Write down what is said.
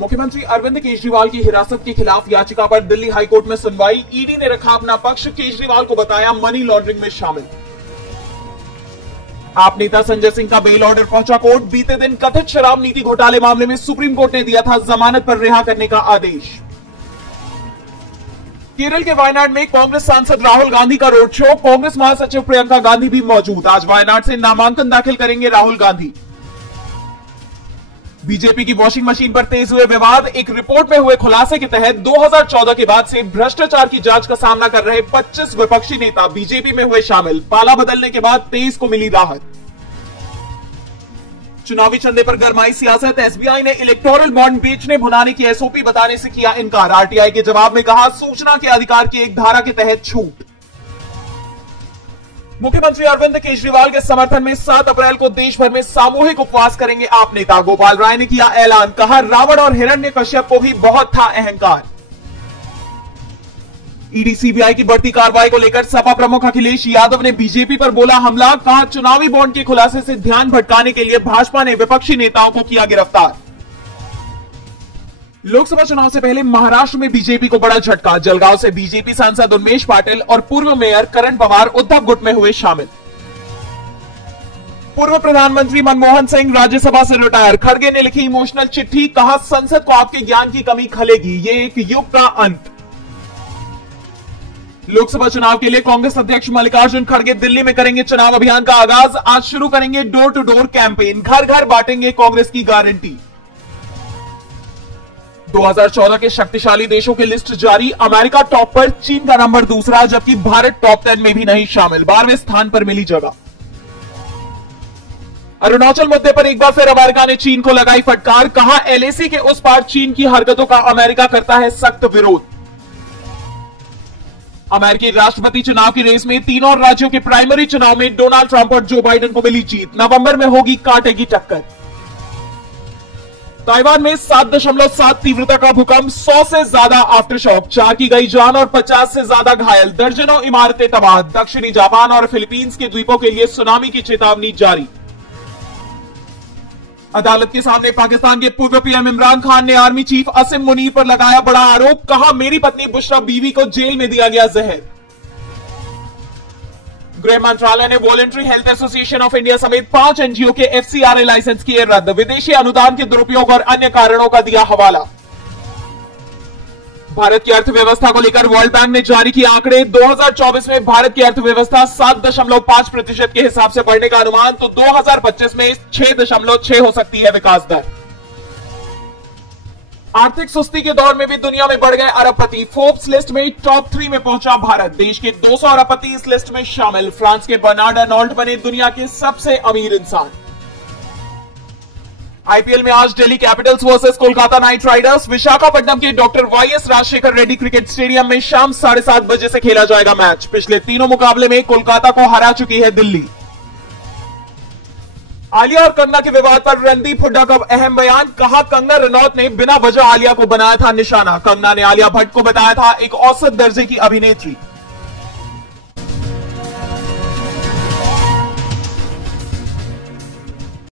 मुख्यमंत्री अरविंद केजरीवाल की हिरासत के खिलाफ याचिका पर दिल्ली हाईकोर्ट में सुनवाई। ईडी ने रखा अपना पक्ष, केजरीवाल को बताया मनी लॉन्ड्रिंग में शामिल। आप नेता संजय सिंह का बेल ऑर्डर पहुंचा कोर्ट। बीते दिन कथित शराब नीति घोटाले मामले में सुप्रीम कोर्ट ने दिया था जमानत पर रिहा करने का आदेश। केरल के वायनाड में कांग्रेस सांसद राहुल गांधी का रोड शो। कांग्रेस महासचिव प्रियंका गांधी भी मौजूद। आज वायनाड से नामांकन दाखिल करेंगे राहुल गांधी। बीजेपी की वॉशिंग मशीन पर तेज हुए विवाद। एक रिपोर्ट में हुए खुलासे के तहत 2014 के बाद से भ्रष्टाचार की जांच का सामना कर रहे 25 विपक्षी नेता बीजेपी में हुए शामिल। पाला बदलने के बाद 23 को मिली राहत। चुनावी चंदे पर गरमाई सियासत। एसबीआई ने इलेक्टोरल बॉन्ड बेचने भुनाने की एसओपी बताने से किया इनकार। आरटीआई के जवाब में कहा सूचना के अधिकार की एक धारा के तहत छूट। मुख्यमंत्री अरविंद केजरीवाल के समर्थन में 7 अप्रैल को देश भर में सामूहिक उपवास करेंगे आप नेता। गोपाल राय ने किया ऐलान। कहा रावण और हिरण्यकश्यप को भी बहुत था अहंकार। ईडी सीबीआई की बढ़ती कार्रवाई को लेकर सपा प्रमुख अखिलेश यादव ने बीजेपी पर बोला हमला। कहा चुनावी बॉन्ड के खुलासे से ध्यान भटकाने के लिए भाजपा ने विपक्षी नेताओं को किया गिरफ्तार। लोकसभा चुनाव से पहले महाराष्ट्र में बीजेपी को बड़ा झटका। जलगांव से बीजेपी सांसद उन्मेष पाटिल और पूर्व मेयर करण पवार उद्धव गुट में हुए शामिल। पूर्व प्रधानमंत्री मनमोहन सिंह राज्यसभा से रिटायर। खड़गे ने लिखी इमोशनल चिट्ठी। कहा संसद को आपके ज्ञान की कमी खलेगी, ये एक युग का अंत। लोकसभा चुनाव के लिए कांग्रेस अध्यक्ष मल्लिकार्जुन खड़गे दिल्ली में करेंगे चुनाव अभियान का आगाज। आज शुरू करेंगे डोर टू डोर कैंपेन। घर घर बांटेंगे कांग्रेस की गारंटी। 2014 के शक्तिशाली देशों की लिस्ट जारी। अमेरिका टॉप पर, चीन का नंबर दूसरा, जबकि भारत टॉप 10 में भी नहीं शामिल। 12वें स्थान पर मिली जगह। अरुणाचल मुद्दे पर एक बार फिर अमेरिका ने चीन को लगाई फटकार। कहा एलएसी के उस पार चीन की हरकतों का अमेरिका करता है सख्त विरोध। अमेरिकी राष्ट्रपति चुनाव की रेस में तीनों राज्यों के प्राइमरी चुनाव में डोनाल्ड ट्रंप और जो बाइडेन को मिली जीत। नवंबर में होगी कांटे की टक्कर। ताइवान में 7.7 तीव्रता का भूकंप, 100 से ज्यादा आफ्टर शॉक, 4 की गई जान और 50 से ज्यादा घायल। दर्जनों इमारतें तबाह। दक्षिणी जापान और फिलीपींस के द्वीपों के लिए सुनामी की चेतावनी जारी। अदालत के सामने पाकिस्तान के पूर्व पीएम इमरान खान ने आर्मी चीफ असीम मुनीर पर लगाया बड़ा आरोप। कहा मेरी पत्नी बुशरा बीवी को जेल में दिया गया जहर। गृह मंत्रालय ने voluntary health association of India समेत 5 एनजीओ के एफसीआरए लाइसेंस किए रद्द। विदेशी अनुदान के दुरुपयोग और अन्य कारणों का दिया हवाला। भारत की अर्थव्यवस्था को लेकर वर्ल्ड बैंक ने जारी किए आंकड़े। 2024 में भारत की अर्थव्यवस्था 7.5% के हिसाब से बढ़ने का अनुमान, तो 2025 में 6.6 हो सकती है विकास दर। आर्थिक सुस्ती के दौर में भी दुनिया में बढ़ गए अरबपति। फोर्ब्स लिस्ट में टॉप 3 में पहुंचा भारत। देश के 200 अरबपति इस लिस्ट में शामिल। फ्रांस के बर्नार्ड अर्नोल्ट बने दुनिया के सबसे अमीर इंसान। आईपीएल में आज Delhi Capitals versus Kolkata Knight Riders. Visakhapatnam के doctor YS Rajasekhar Reddy cricket stadium में शाम 7:30 बजे से खेला जाएगा मैच। पिछले तीनों मुकाबले में कोलकाता को हरा चुकी है दिल्ली। आलिया और कंगना के विवाद पर रणदीप हुड्डा का अहम बयान। कहा कंगना रनौत ने बिना वजह आलिया को बनाया था निशाना। कंगना ने आलिया भट्ट को बताया था एक औसत दर्जे की अभिनेत्री।